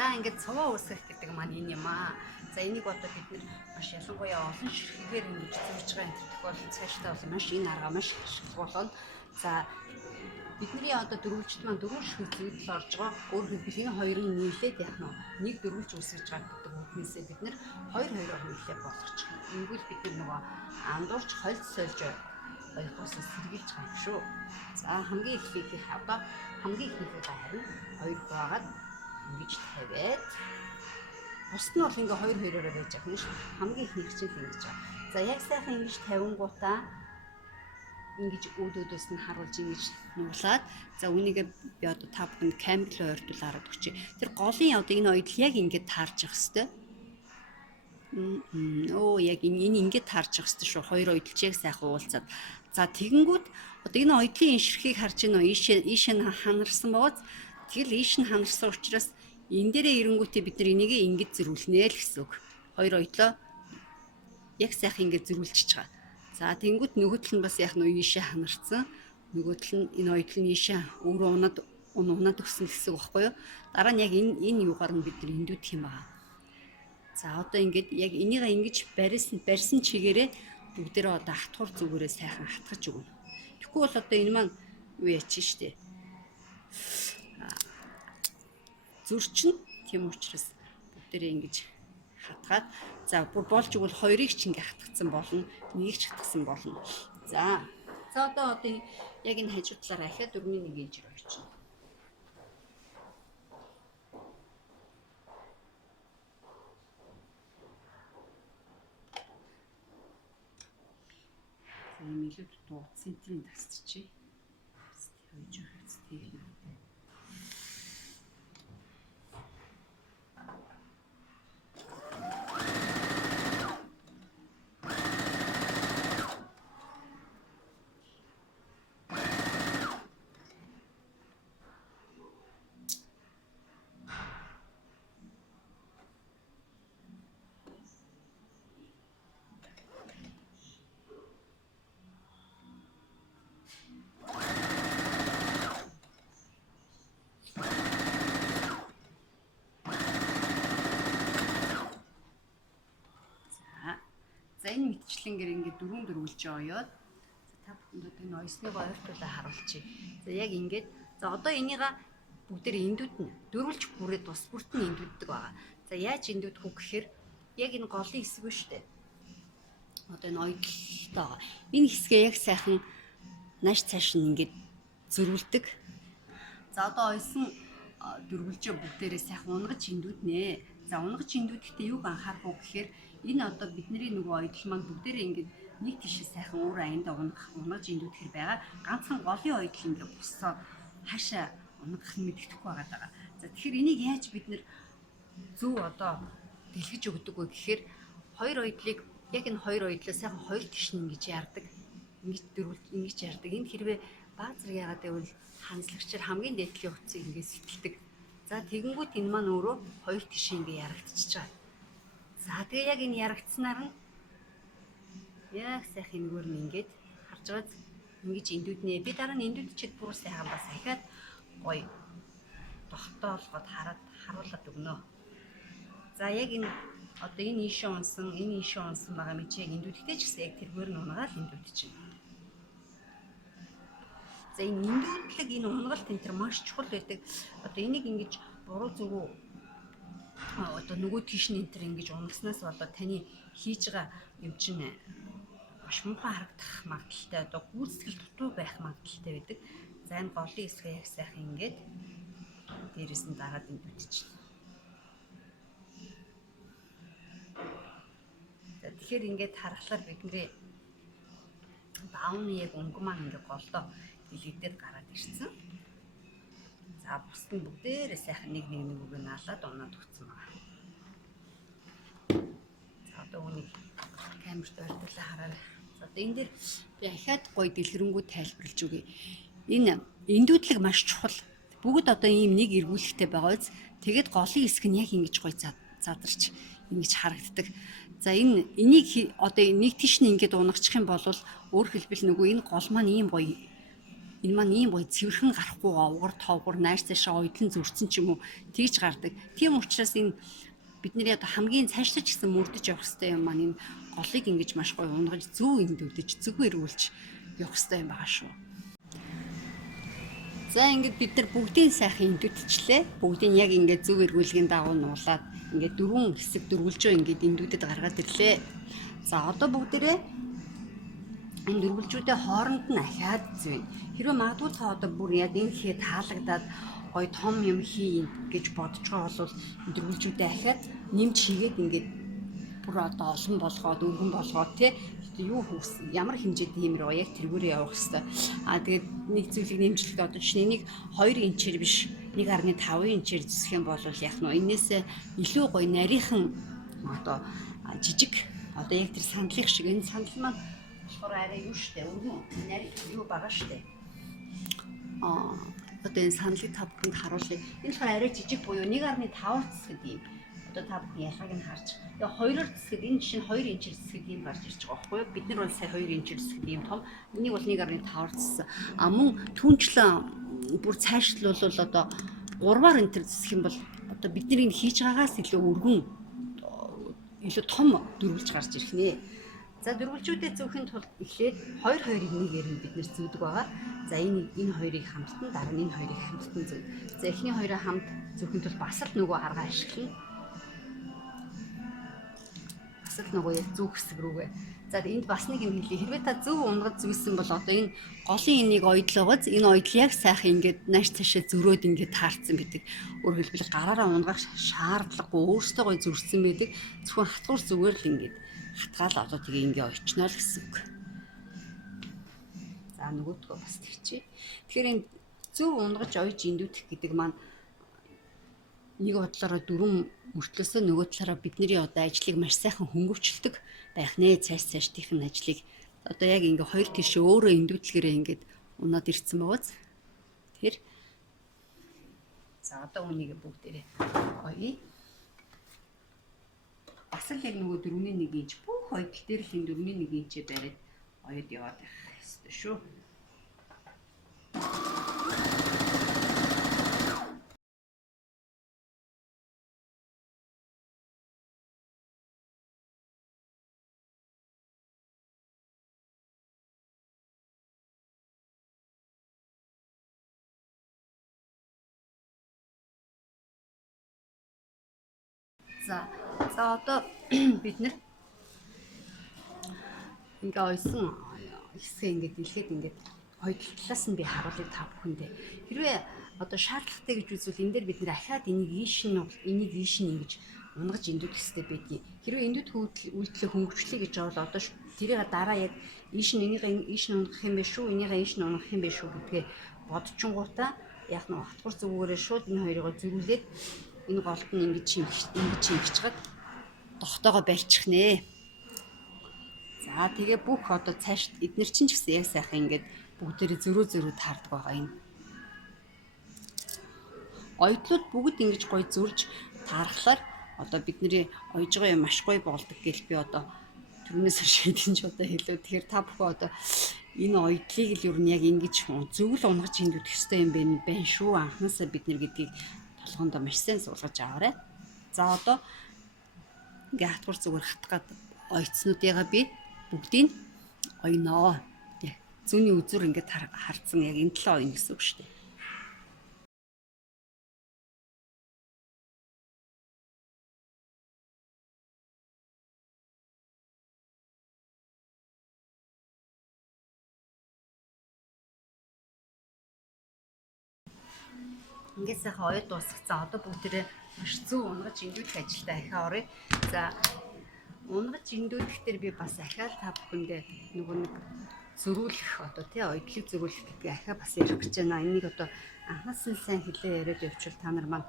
За ингээд цуваа үсгэх гэдэг маань энэ юм аа. За энийг одоо бид нэр маш ялангуяа олон ширхгээр ингэж зурж байгаа энэ тохиолдолд цаашдаа бол маш энэ арга маш ашиглах болно. За бидний одоо дөрвөлжт маань дөрвөн ширхэг зүйл орж байгаа. Өөрөөр хэлбэл энэ хоёрын нийлээд яах нь нэг дөрвөлж үсгэж байгаа гэдэг үгнээсээ бид нэр хоёр хоёроо нийлээ болгочих. Ингэвэл бид нөгөө андуурч хольц сольж ойлгохоос сэргийлж байгаа юм шүү. За хамгийн эхлээд одоо хамгийн ихнийхээ харин хоёр хуваагаад ингэж тавиад бусд нь бол ингээ хоёр хоёроор байж байгаа юм шүү. Хамгийн ихнийх чинь ингэж байгаа. За яг сайхан ингэж тавингуудаа ингэж өөдөөдөөс нь харуулж ингэж нуулаад за үнийгээ би одоо та бүхэнд камерын ойртол хараад өгчээ. Тэр голын одоо энэ ойдл яг ингэж таарч явах хэвээр. Яг энэ ингэж таарч явах хэвээр шүү. Хоёр ойдлч яг сайхан уулзаад. За тэгэнгүүт одоо энэ ойдлын инширхийг харж байна уу? Ийш нь ханарсан бооз. Тэгэл ийш нь ханарсан учраас энэ дээрээ ирэнгүүтээ бид нар энийг ингэж зөрүүлнэ л гэсэн үг. Хоёр ойдлоо яг сайхан ингэж зөрүүлчихэж байгаа. За тэнгүүт нөгөө тал нь бас яг нөө ийшээ ханарсан. Нөгөө тал нь энэ ойдл нь ийшээ өөрөө унаад өгсөн гэсэн үг байхгүй юу? Дараа нь яг энэ юугаар нь бид нар эндүүдх юм байна. За одоо ингээд яг энийг ингэж барьсан чигээрээ бүгдээрээ одоо хатгуур зүгээрээ сайхан хатгаж өгнө. Тэгэхгүй бол одоо энэ маань юу яачих штэ. Зөрчин тийм учраас бүгдээрээ ингэж хатгаад за бүр болж игэл хоёрыг ч ингэ хатгацсан болно, нэгийг ч хатгасан болно. За одоо яг энэ хажуу талаараа ахиад 4-1 ээж рүү очино. Ийм илүү дууцсан тийм тасчихъя. Хойж хавц тийм. За энэ мэтчлэнгээр ингээд дөрвөн дөрвөлж оёод та бүхэнд энэ ойсныг ойртуулаа харуулчих. За яг ингээд за одоо энийг бүгдээр эндүүд нь дөрвөлж бүрээд тус бүрт нь эндүүддэг байгаа. За яаж эндүүдэх вэ гэхээр яг энэ голын хэсэг ба штэ. Одоо энэ ойдлоо энэ хэсгээ яг сайхан нааш цааш нь ингээд зөрүүлдэг. За одоо ойсон дөрвөлжөө бүгдээрээ сайхан унгаж эндүүднэ. За унгаж эндүүдэхдээ юуг анхаарах вэ гэхээр энэ одоо бидний нөгөө ойдл маань бүгдээрээ ингээд нэг тишээ сайхан өөр аяндаа унгаж эндүүдхэр байгаа. Ганцхан голын ойдл ингээд бусаа хаашаа унгах нь мэддэхгүй байгаа. За тэгэхээр энийг яаж бид нэр зөв одоо дэлгэж өгдөг вэ гэхээр хоёр ойдлыг яг энэ хоёр ойдлоо сайхан хоёр тиш нь ингэж яардаг. Ингэж дөрвөлж ингэж яардаг. Энэ хэрвээ баа зэрэг яагаад гэвэл ханцлагчаар хамгийн дээдлийн утсыг ингэж сэтэлдэг. За тэгэнгүүт энэ маань өөрөө хоёр тиш ингэ ярагдчихж байгаа. За тэгээ яг энэ ярагдсанаар нь яг сайхан энэгээр нь ингээд харж байгаа ингэж эндүүднээ би дараа нь эндүүдчихэд бүр сайхан бас ахиад гоё тогтоолгоод харуулад өгнө. За яг энэ одоо энэ ийшээ унсан байгаа мэт яг эндүүдтэй ч гэсэн яг тэргээр нь унгаад эндүүдчих. За энэ эндүүдлэг энэ унгалт энэ төр маш чухал байдаг. Одоо энийг ингэж буруу зүгөө одоо нөгөө тийш нь энэ төр ингэж унгаснаас болоод таны хийж байгаа юм чинь маш муухай харагдах магадaltaй одоо гүйцэтгэл дутуу байх магадaltaй байдаг. За энэ голын хэсгээ яг сайхан ингээд дээрээс нь дараад эндүүдчихнэ. За тэгэхээр ингээд харахаар бидний даавны яг өнгө маань ингээд голдоо дэлгэдээд гараад ирсэн. За бусд нь бүгдээрээ сайхан нэг үг наалаад унаад өгсөн байна. За одоо үнийг камерт ойртуулаа хараарай. За одоо энэ дээр би ахаад гоё дэлгэрэнгүй тайлбарлаж өгье. Энэ эндүүдлэг маш чухал. Бүгд одоо ийм нэг эргүүлэхтэй байгаа биз. Тэгэд голын хэсэг нь яг ингэж гоё задарч ингэж харагддаг. За энийг одоо нэг тийш нь ингэж унгахчих юм бол өөр хэлбэл нөгөө энэ гол маань ийм гоё Энэ маань ийм гоё цэвэрхэн гарахгүй овгор тоогор найш цаашаа ойдлон зүрцэн ч юм уу тэгж гардаг. Тийм учраас энэ бидний одоо хамгийн цаашлаж гисэн мөрдөж явах хэрэгтэй юм маань энэ голыг ингэж маш гоё унгаж зөв эндүүдэж зөв эргүүлж явах хэрэгтэй юм байгаа шүү. За ингээд бид нар бүгдийн сайхан эндүүдчлээ. Бүгдийг яг ингээд зөв эргүүлгийн дагуу нуулаад ингээд дөрвөн хэсэг дөрвөлжөө ингээд эндүүдэд гаргаад ирлээ. За одоо бүгдээрээ энэ дөрвөлжүүдээ хооронд нь ахиад зүйн. Хэрвээ магадгүй та одоо бүр яг энэ хээ таалагдаад гоё том юм хий гэж бодож байгаа бол дөрвөлжүүдээ ахиад нэмж хийгээд ингээд бүр одоо олон болгоод өргөн болгоод тий юу хүүс ямар хэмжээтэй хиймэр байгаа яг тэргүүрээ явах хэрэгтэй. Тэгээд нэг зүйлийг нэмжлэхэд одоо чинь энийг 2 инчээр биш 1.5 инчээр зүсэх юм бол яах нь энээсээ илүү гоё нарийнхан одоо жижиг одоо яг тэр сандлах шиг энэ сандал маань болохоор арай юу штэ өргөн нарийн юу байгаа штэ. Одоо энэ сандлыг та бүхэнд харуулъя. Энэ болохоор арай жижиг буюу 1.5 зүсгэд юм. Одоо та бүхэн ялгааг нь харж. Тэгээ 2-оор зүсгэд энэ чинь 2 инчээр зүсгэд юм гарч ирж байгаа байхгүй юу? Бид нар бол сая 2 инчээр зүсгэд юм том. Энийг бол 1.5-оор зүссэн. Мөн түнчлэн бүр цаашлуулвал одоо 3-аар энэ төр зүсэх юм бол одоо бидний хийж байгаагаас илүү өргөн илүү том дөрвөлж гарч ирэх нэ. За дөрвөлжүүдээ зөөхийн тулд эхлээд 2-2-1-ээр бид нэр зүүдэг байгаа. За энэ хоёрыг хамтдан дараа нь энэ хоёрыг хамтдан зүү. За эхний хоёроо хамт зөөхийн тулд бас л нөгөө арга ашиглана. Бас л нөгөө яг зүүх хэсэг рүүгээ. За энд бас нэг юм хэлье. Хэрвээ та зөв унгад зүүсэн бол одоо энэ голын энийг ойдлоогоц энэ ойдл яг сайхан ингээд нааш цаашаа зөрөөд ингээд таарсан байдаг. Өөрөөр хэлбэл гараараа унгах шаардлагагүй өөртөө гой зүрсэн байдаг. Зөвхөн хатгуур зүгээр л ингээд хатгаал одоо тэгээ ингээ очноо л гэсэн үг. За нөгөөдгөө бас тэгчээ. Тэгэхээр энэ зөв унгаж ойж эндүүдэх гэдэг маань нэг бодлороо дөрвөн мөртлөөсөө нөгөө талаараа бидний одоо ажлыг маш сайхан хөнгөвчлөдөг байх нэ цааш тийхэн ажлыг одоо яг ингээ хоёр тийш өөрөө эндүүдлгэрээ ингээд унаад ирсэн байгааз. Тэгэхээр за одоо үнийг бүгдээрээ гоё. Бас л яг нөгөө 4.1 инч бүх ойдл дээр л энэ 4.1 инчээ бариад оёд яваад байх ёстой шүү. За одоо бид нар ингээ ойсон хэсгээ ингээ дэлгээд ингээ хоёр талаас нь би харуулъя та бүхэндээ. Хэрвээ одоо шаардлагатай гэж үзвэл энэ дээр бид нэр ахаад энийг ийш нь ингэж унгаж эндүүд хэстэй байдгийг. Хэрвээ эндүүд үйлдэлээ хөнгөвчлөе гэж бол одоо тэрийг дараа яг ийш нь унгах юм бэ шүү, энийгээ ийш нь унгах юм бэ шүү гэдгээ бодчихгоотаа яг нэг хатгуур зүгээрээ шууд энэ хоёрыг зөрүүлээд энэ голд нь ингэж чимгчгээд тогтоогоо барьчих нэ. За тэгээ бүх одоо цааш эднэр чинь ч гэсэн яг сайхан ингээд бүгдээрээ зөрөө таардаг байгаа юм. Ойдлууд бүгд ингэж гоё зөрж таархлаар одоо бидний ойж байгаа юм маш гоё болдог гэл би одоо түрүүнээс шийдэн ч одоо хэлээ. Тэгэхээр та бүхэн одоо энэ ойдлыг л юу нь яг ингэж зөв л унгаж хэмдэх ёстой юм байна шүү. Анхнаасаа бид нэр гэдгийг толгоонд маш сайн суулгаж аваарай. За одоо ингээ хатгуур зүгээр хатгаад ойцнуудыгаа би бүгдийг ойноо. Зүүнний үзүр ингээд харцсан яг энэ талаа ойно гэсэн үг шүү дээ. Ингээд сайхан ойд дуусгацсан. Одоо бүгдээрээ маш зөв унгаж эндүүдэх ажилдаа ахиа оръё. За унгаж эндүүдэхтэр би бас ахиад та бүхэндээ нөгөө нэг зөрүүлэх одоо тий ойдлыг зөрүүлэх гэдгийг ахиа бас ярих гэж байна. Энийг одоо анхаас нь сайн хэлээ яриад явуучвал та нар маань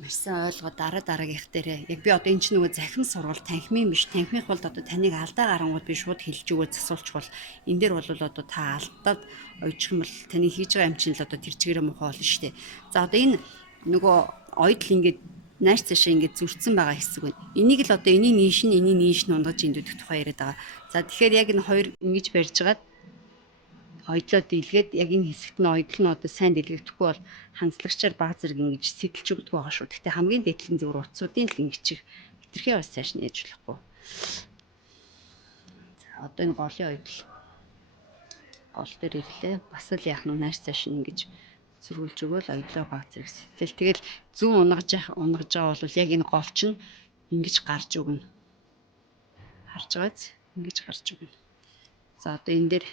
маш сайн ойлгоод дараагийнх дээрээ яг би одоо энэ чинь нөгөө захим сургал танхимын биш. Танхимынх бол одоо таныг алдаа гарангууд би шууд хэлж өгөө засуулчихвал энэ дээр бол одоо та алдаад ойчих юм бол таны хийж байгаа юм чинь л одоо тэр чигээрээ муухай болно шүү дээ. За одоо энэ нөгөө ойдл ингээд нааш цаашаа ингээд зүрцсэн байгаа хэсэг байна. Энийг л одоо энийг нийш нь ундаж эндүүдэх тухай яриад байгаа. За тэгэхээр яг энэ хоёр ингэж барьж гаад Хоёлоо дийлгээд яг энэ хэсэгт нь ойдол нь одоо сайн дийлэгдэхгүй бол хандлагчаар баг зэрэг ингэж сэтэлж өгдөг байгаа шүү. Гэхдээ хамгийн дээдлэн зөвхөн утсуудын л ингэчих хитрхээ бас цааш нь яаж болохгүй. За одоо энэ голын ойдол гол дээр ирлээ. Бас л яах нь нааш цааш нь ингэж зөрүүлж өгөөл ойдлоо баг зэрэг сэтэл. Тэгэл зүүн унгаж байгаа бол яг энэ гол чинь ингэж гарч өгнө. Харж байгааз ингэж гарч өгнө. За одоо энэ дээр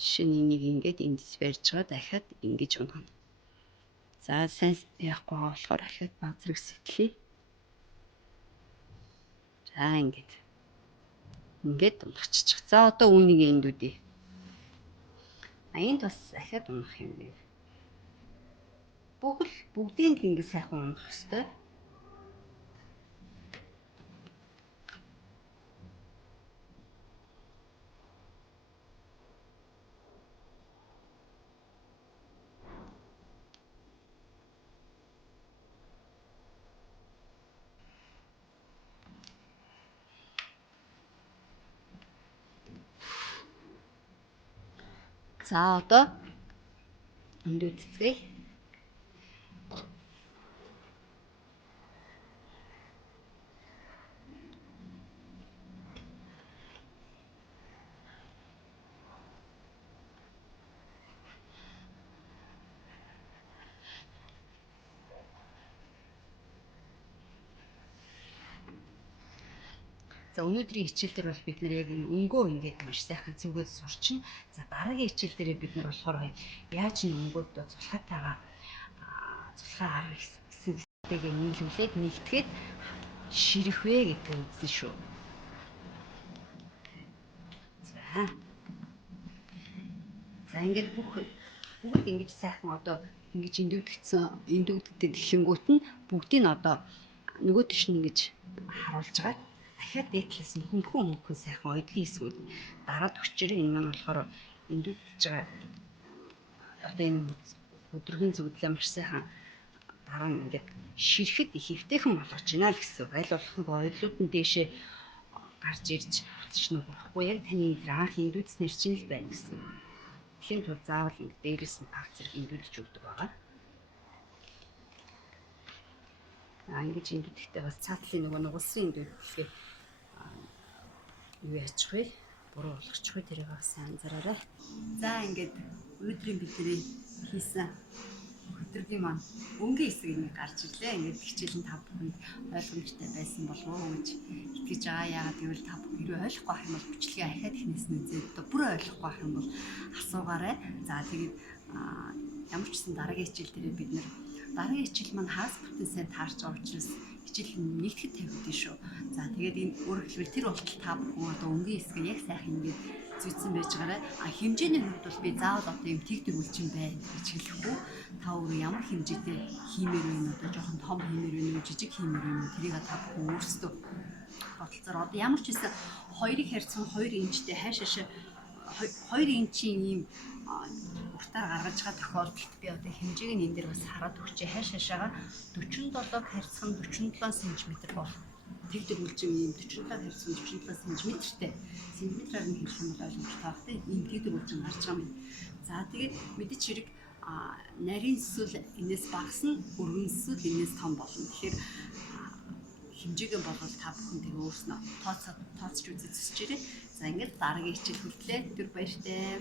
жишээ нь энийг ингээд эндээс барьж байгаа дахиад ингэж унгана. За сайн яахгүй байгаа болохоор дахиад баг зэрэг сэтлэе. За ингээд унгаччих. За одоо үүнийг энд үдээ. Энд бас дахиад унгах юм бэ. Бүгдийг л ингэ сайхан унгах хэрэгтэй. За одоо өндөөцгэй. За өнөөдрийн хичээл дээр бол бид нэр яг өнгөө ингээд маш сайхан зүгээс сурчин. За дараагийн хичээл дээр бид нар болохоор яаж н өнгөөд цулхаатайгаа цулхаа арга гэсэн хэсгээ нийлүүлээд нэгтгээд ширэх вэ гэдэг үзсэн шүү. За ингээд бүгд ингэж сайхан одоо ингэж эндүүдгдээд эхлэнгүүт нь бүгдийг нь одоо нөгөө тийш нь ингэж харуулж байгаа. Дахиад дээдлээс нь хөнгөн сайхан ойдлын хэсгүүд дараад өчрөө энэ маань болохоор эндүүдж байгаа. Одоо энэ өдрөгийн зүгдлээ маш сайхан дараа нь ингээд ширэхэд их эвтэйхэн болгож байна л гэсэн. Аль болох ойдлууд нь дээшээ гарч ирж буцаж нүгрэхгүй яг таны анх эндүүдснэр чинь л байна гэсэн. Тэхийн тул заавал ингэ дээрээс нь баг зэрэг эндүүдж өгдөг байгаа. Ингэж эндүүдтэй бас цаатлын нөгөө нугалсан эндүүдгээ юу яачих вэ? Буруу болгочих вэ? Тэрийг бас анзаараарай. За ингээд өнөөдрийн бидний хийсэн өдрийн маань өнгийн хэсэг энийг гарч ирлээ. Ингээд хичээл нь та бүхэнд ойлгомжтой байсан болов уу гэж итгэж байгаа. Яагаад гэвэл та бүхэн хэрвээ ойлгохгүй байх юм бол бичлэгээ ахаад ихнээс нь үзээд бүр ойлгохгүй байх юм бол асуугаарай. За тэгээд ямар ч гэсэн дараагийн хичээл дээр бид нэр дараагийн хичээл маань хагас бүтэн сайн таарч байгаа учраас хичээл нэгтгэд тавьдیں шүү. За тэгээд энэ өөрөөр хэлбэл тэр болтол та бүхэн одоо өнгийн хэсгээ яг сайхан ингээд зүйдсэн байж байгаарай. Хэмжээний хувьд бол би заавал одоо юм тэг дөрвөлжин байна гэж хэлэхгүй. Та өөрөө ямар хэмжээтэй хиймээр байна одоо жоохон том хиймээр байна уу жижиг хиймээр байна уу тэрийг та бүхэн өөрсдөө бодлоцоор одоо ямар ч байсан 2-ыг харьцан 2 инчтэй хайшаашаа 2 инчийн ийм уртаар гаргаж байгаа тохиолдолд би одоо хэмжээг нь энэ дээр бас хараад өгчээ. Хайшаашаага 47-г харьцан 47 см бол тэг дөрвөлжин ийм 47 харьцан 47 см-тэй сантиметраар нь хэлэх юм бол ойлгомжтой байх тийм ийм тэг дөрвөлжин гарч байгаа юм. За тэгээд мэдээч хэрэг нарийн эсвэл энэс багасна, өргөн эсвэл энэс том болно. Тэгэхээр хэмжээгээ болгол та бүхэн тэгээ өөрснөө тооцож үзэж зүсчээрэй. За ингээд дараагийн хичээл хүртлээ. Түр баяртай.